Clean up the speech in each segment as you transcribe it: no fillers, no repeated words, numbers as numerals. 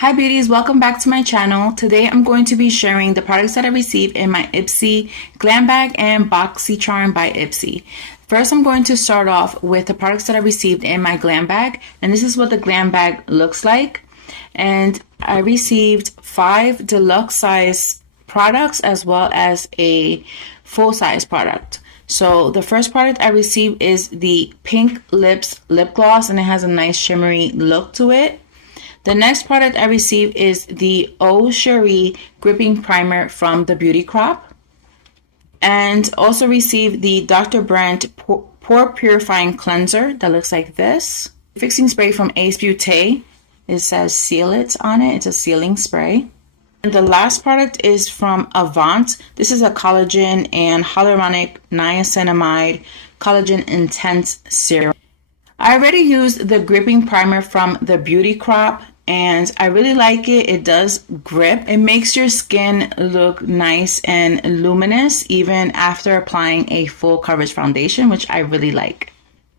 Hi beauties, welcome back to my channel. Today I'm going to be sharing the products that I received in my Ipsy Glambag and Boxycharm by Ipsy. First, I'm going to start off with the products that I received in my Glambag, and this is what the Glambag looks like. And I received 5 deluxe size products as well as a full size product. So the first product I received is the Pink Lips lip gloss, and it has a nice shimmery look to it. The next product I received is the Cherri gripping primer from the Beauty Crop, and also received the Dr. Brandt Pore Purifying cleanser that looks like this. Fixing spray from Beaute. It says seal it on it. It's a sealing spray. And the last product is from Avant. This is a collagen and hyaluronic niacinamide collagen intense serum. I already used the gripping primer from the Beauty Crop, and I really like it. It does grip. It makes your skin look nice and luminous even after applying a full coverage foundation, which I really like.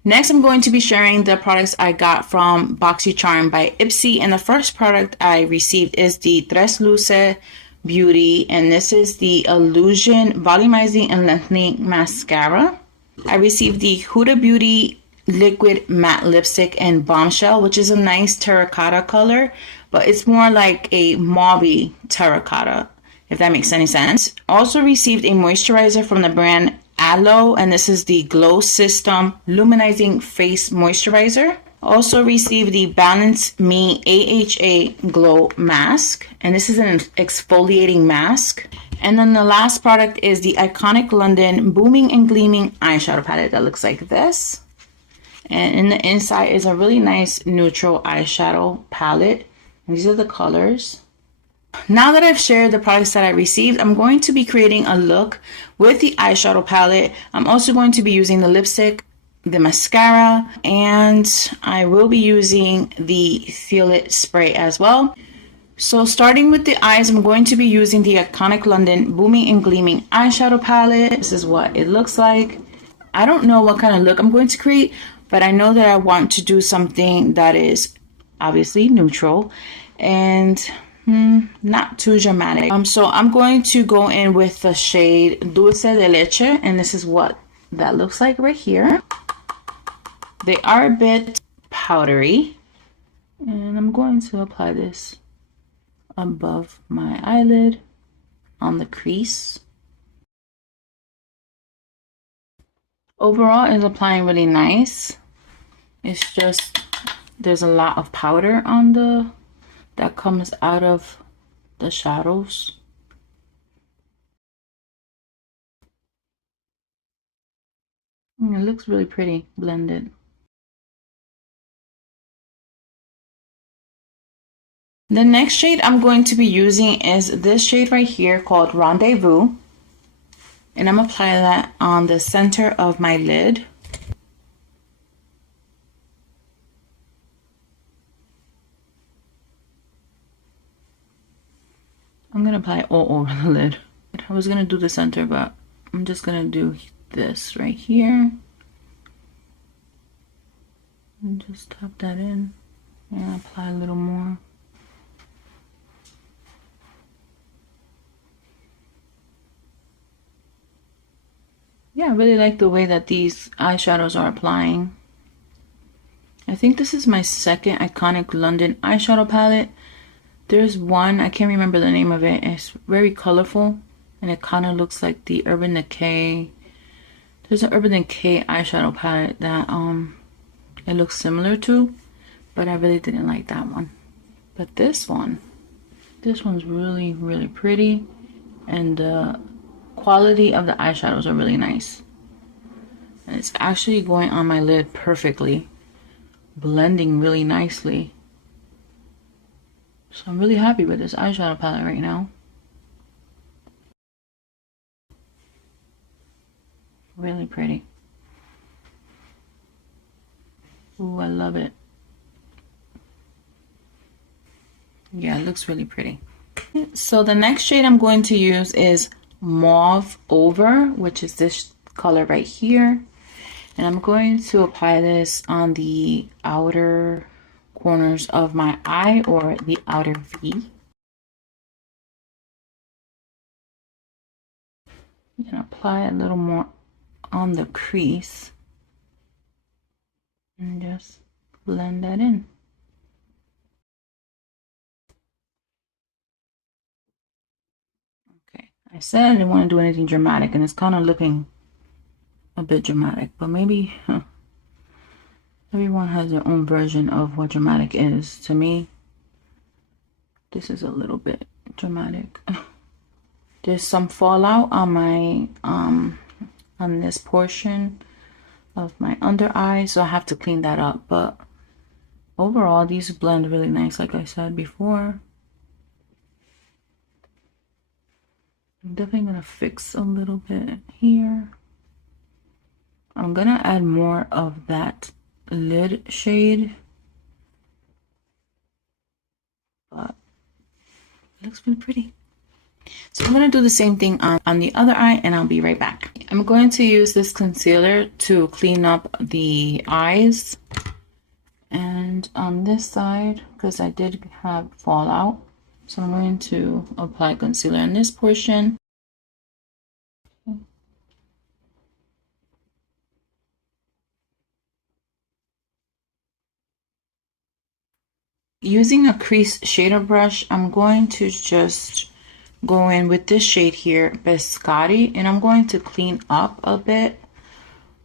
Next, I'm going to be sharing the products I got from Boxycharm by Ipsy, and the first product I received is the Tresluce Beauty, and this is the Illusión Volumizing and Lengthening Mascara. I received the Huda Beauty liquid matte lipstick in Bombshell, which is a nice terracotta color, but it's more like a mauve terracotta, if that makes any sense. Also received a moisturizer from the brand Aloe, and this is the Glow System Luminizing Face Moisturizer. Also received the Balance Me AHA Glow Mask, and this is an exfoliating mask. And then the last product is the iconic London Booming and Gleaming eyeshadow palette that looks like this. And in the inside is a really nice neutral eyeshadow palette. And these are the colors. Now that I've shared the products that I received, I'm going to be creating a look with the eyeshadow palette. I'm also going to be using the lipstick, the mascara, and I will be using the Seal It spray as well. So starting with the eyes, I'm going to be using the iconic London Booming and Gleaming eyeshadow palette. This is what it looks like. I don't know what kind of look I'm going to create, but I know that I want to do something that is obviously neutral and not too dramatic. So I'm going to go in with the shade Dulce de Leche, and this is what that looks like right here. They are a bit powdery, and I'm going to apply this above my eyelid on the crease. Overall, it's applying really nice. It's just there's a lot of powder on that comes out of the shadows. And it looks really pretty blended. The next shade I'm going to be using is this shade right here called Rendezvous. And I'm applying that on the center of my lid. I'm going to apply it all over the lid. I was going to do the center, but I'm just going to do this right here. And just tap that in and apply a little more. Yeah, I really like the way that these eyeshadows are applying. I think this is my second iconic London eyeshadow palette. There's one, I can't remember the name of it. It's very colorful, and it kind of looks like the Urban Decay. There's an Urban Decay eyeshadow palette that it looks similar to, but I really didn't like that one. But this one's really, really pretty, and the quality of the eyeshadows are really nice. And it's actually going on my lid perfectly, blending really nicely. So I'm really happy with this eyeshadow palette right now. Really pretty. Ooh, I love it. Yeah, it looks really pretty. So the next shade I'm going to use is Mauve Over, which is this color right here. And I'm going to apply this on the outer corners of my eye, or the outer V. And apply a little more on the crease and just blend that in. Okay, I said I didn't want to do anything dramatic, and it's kind of looking a bit dramatic, but maybe everyone has their own version of what dramatic is. To me, this is a little bit dramatic. There's some fallout on my on this portion of my under eye, so I have to clean that up, but overall these blend really nice, like I said before. I'm definitely gonna fix a little bit here. I'm gonna add more of that lid shade, but it looks really pretty. So I'm going to do the same thing on the other eye, and I'll be right back. I'm going to use this concealer to clean up the eyes. And on this side, because I did have fallout, so I'm going to apply concealer on this portion. Using a crease shader brush, I'm going to just go in with this shade here, Biscotti, and I'm going to clean up a bit,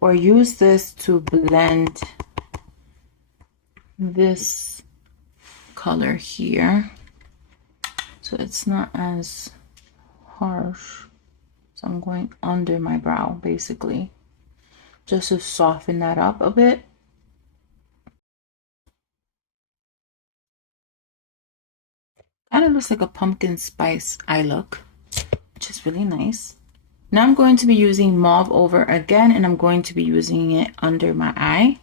or use this to blend this color here so it's not as harsh. So I'm going under my brow basically, just to soften that up a bit. Kind of looks like a pumpkin spice eye look, which is really nice. Now I'm going to be using mauve over again, and I'm going to be using it under my eye.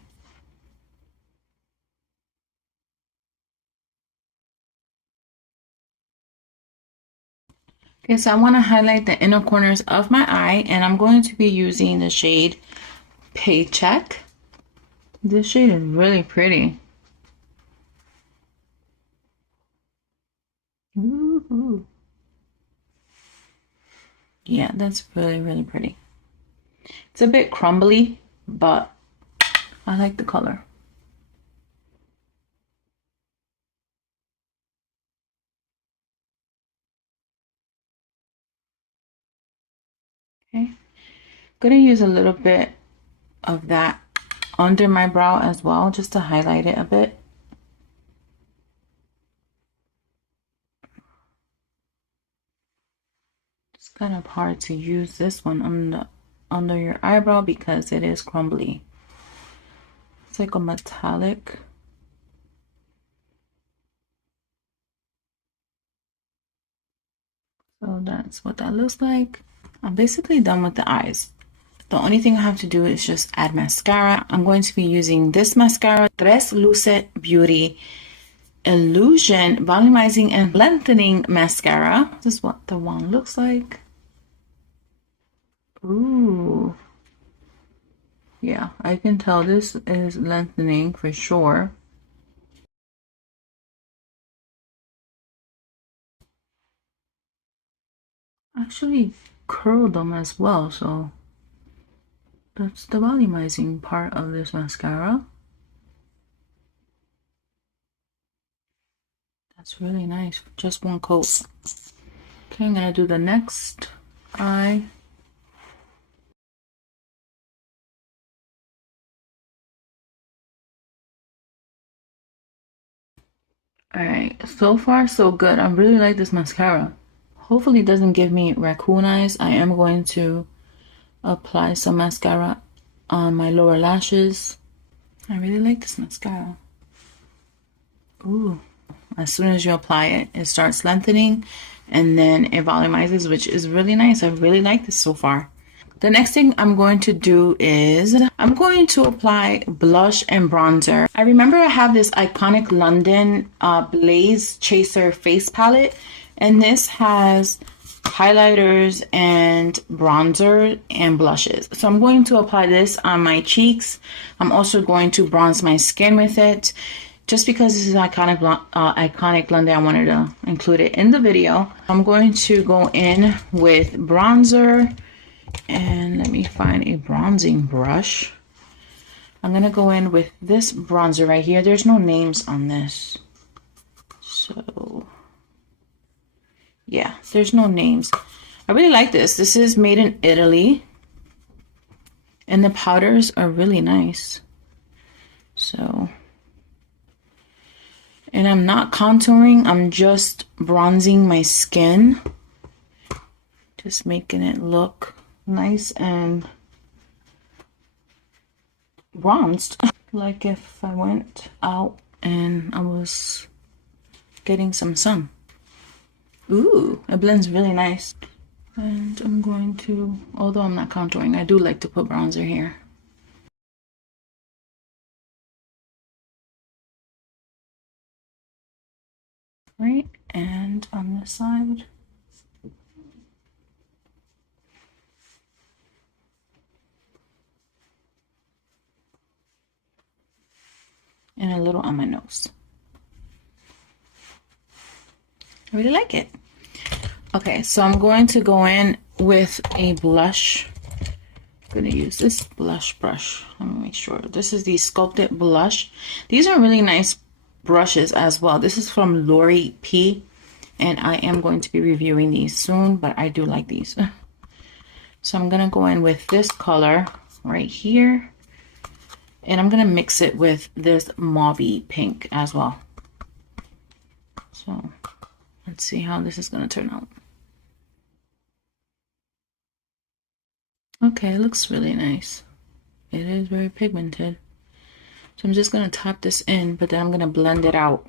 Okay, so I want to highlight the inner corners of my eye, and I'm going to be using the shade Paycheck. This shade is really pretty. Ooh. Yeah, that's really, really pretty. It's a bit crumbly, but I like the color. Okay, I'm gonna use a little bit of that under my brow as well, just to highlight it a bit. It's kind of hard to use this one under your eyebrow because it is crumbly. It's like a metallic. So that's what that looks like. I'm basically done with the eyes. The only thing I have to do is just add mascara. I'm going to be using this mascara, Tresluce Beauty Illusion Volumizing and Lengthening Mascara. This is what the one looks like. Ooh. Yeah, I can tell this is lengthening for sure. Actually curl them as well, so that's the volumizing part of this mascara. That's really nice. Just one coat. Okay, I'm gonna do the next eye. Alright, so far so good. I really like this mascara. Hopefully it doesn't give me raccoon eyes. I am going to apply some mascara on my lower lashes. I really like this mascara. Ooh. As soon as you apply it, it starts lengthening and then it volumizes, which is really nice. I really like this so far. The next thing I'm going to do is I'm going to apply blush and bronzer. I remember I have this iconic London Blaze Chaser face palette, and this has highlighters and bronzer and blushes. So I'm going to apply this on my cheeks. I'm also going to bronze my skin with it. just because this is iconic blondie, I wanted to include it in the video. I'm going to go in with bronzer, and let me find a bronzing brush. I'm going to go in with this bronzer right here. There's no names on this. So, yeah, there's no names. I really like this. This is made in Italy. And the powders are really nice. So, and I'm not contouring. I'm just bronzing my skin. Just making it look nice and bronzed. Like if I went out and I was getting some sun. Ooh, it blends really nice. And I'm going to, although I'm not contouring, I do like to put bronzer here. Right, and on this side. And a little on my nose. I really like it. Okay, so I'm going to go in with a blush. I'm going to use this blush brush. Let me make sure. This is the Sculpted Blush. These are really nice brushes as well. This is from Lori P. And I am going to be reviewing these soon, but I do like these. So I'm going to go in with this color right here. And I'm going to mix it with this mauvey pink as well. So let's see how this is going to turn out. Okay, it looks really nice. It is very pigmented. So I'm just going to tap this in, but then I'm going to blend it out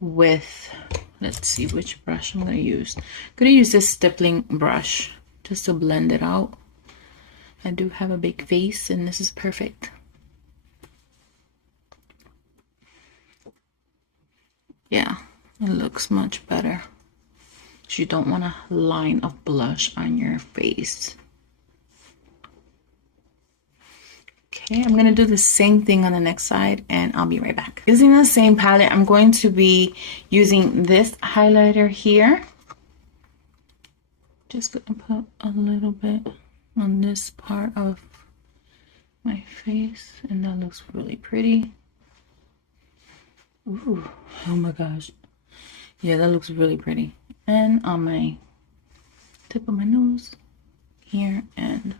with, let's see which brush I'm going to use. I'm going to use this stippling brush just to blend it out. I do have a big face and this is perfect. Yeah, it looks much better. You don't want a line of blush on your face. Okay, I'm going to do the same thing on the next side and I'll be right back. Using the same palette, I'm going to be using this highlighter here. Just going to put a little bit on this part of my face and that looks really pretty. Ooh, oh my gosh. Yeah, that looks really pretty. And on my tip of my nose here, and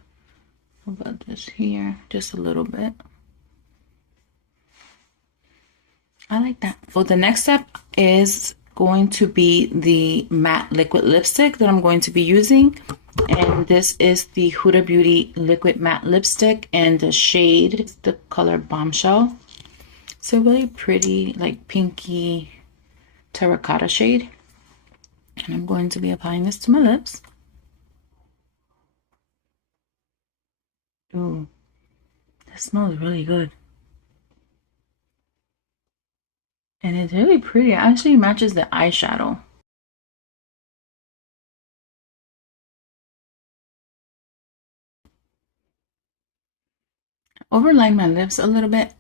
how about this here, just a little bit. I like that. So the next step is going to be the matte liquid lipstick that I'm going to be using. And this is the Huda Beauty liquid matte lipstick, and the shade is the color Bombshell. It's a really pretty, like pinky terracotta shade. And I'm going to be applying this to my lips. Ooh, that smells really good. And it's really pretty. It actually matches the eyeshadow. Overline my lips a little bit,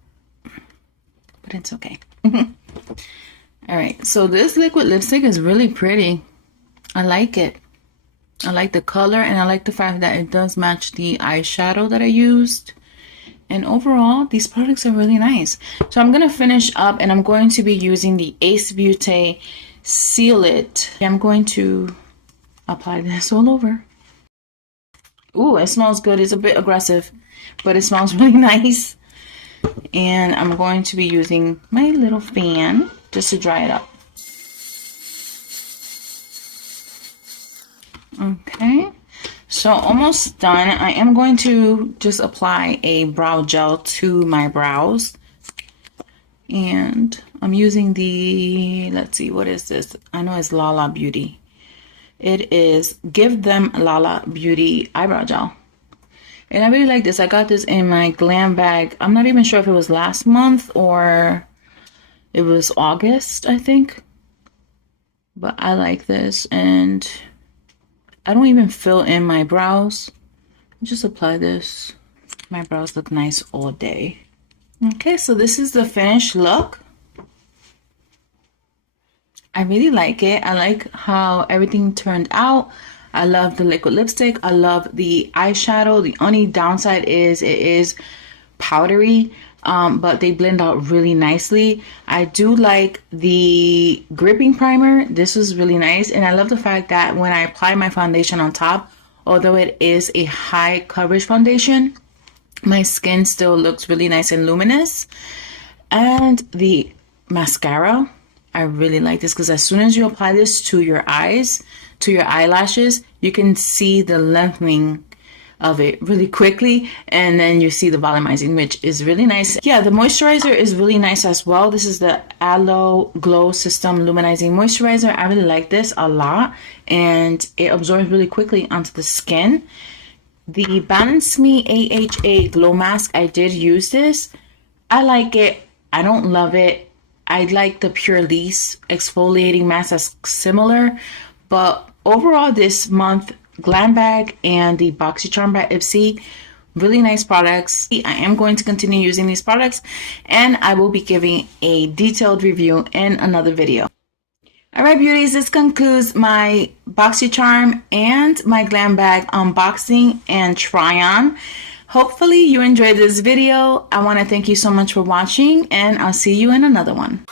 but it's okay. All right, so this liquid lipstick is really pretty. I like it. I like the color, and I like the fact that it does match the eyeshadow that I used. And overall, these products are really nice. So I'm going to finish up, and I'm going to be using the Ace Beaute Seal It. I'm going to apply this all over. Ooh, it smells good. It's a bit aggressive, but it smells really nice. And I'm going to be using my little fan just to dry it up. Okay, so almost done. I am going to just apply a brow gel to my brows. And I'm using the, let's see, what is this? I know it's Lala Beauty. It is Give Them Lala Beauty Eyebrow Gel. And I really like this. I got this in my Glambag. I'm not even sure if it was last month or it was August, I think. But I like this, and I don't even fill in my brows. I just apply this. My brows look nice all day. Okay, so this is the finished look. I really like it. I like how everything turned out. I love the liquid lipstick. I love the eyeshadow. The only downside is it is powdery, but they blend out really nicely. I do like the gripping primer. This was really nice, and I love the fact that when I apply my foundation on top, although it is a high coverage foundation, my skin still looks really nice and luminous. And the mascara, I really like this because as soon as you apply this to your eyes, to your eyelashes, you can see the lengthening of it really quickly, and then you see the volumizing, which is really nice. Yeah, the moisturizer is really nice as well. This is the Aloe Glow System Luminizing Moisturizer. I really like this a lot, and it absorbs really quickly onto the skin. The Balance Me AHA Glow Mask, I did use this. I like it. I don't love it. I like the Pure Lease exfoliating mask that's similar, but overall this month, Glambag and the Boxycharm by Ipsy, really nice products. I am going to continue using these products, and I will be giving a detailed review in another video. Alright beauties, this concludes my Boxycharm and my Glambag unboxing and try on. Hopefully you enjoyed this video. I want to thank you so much for watching, and I'll see you in another one.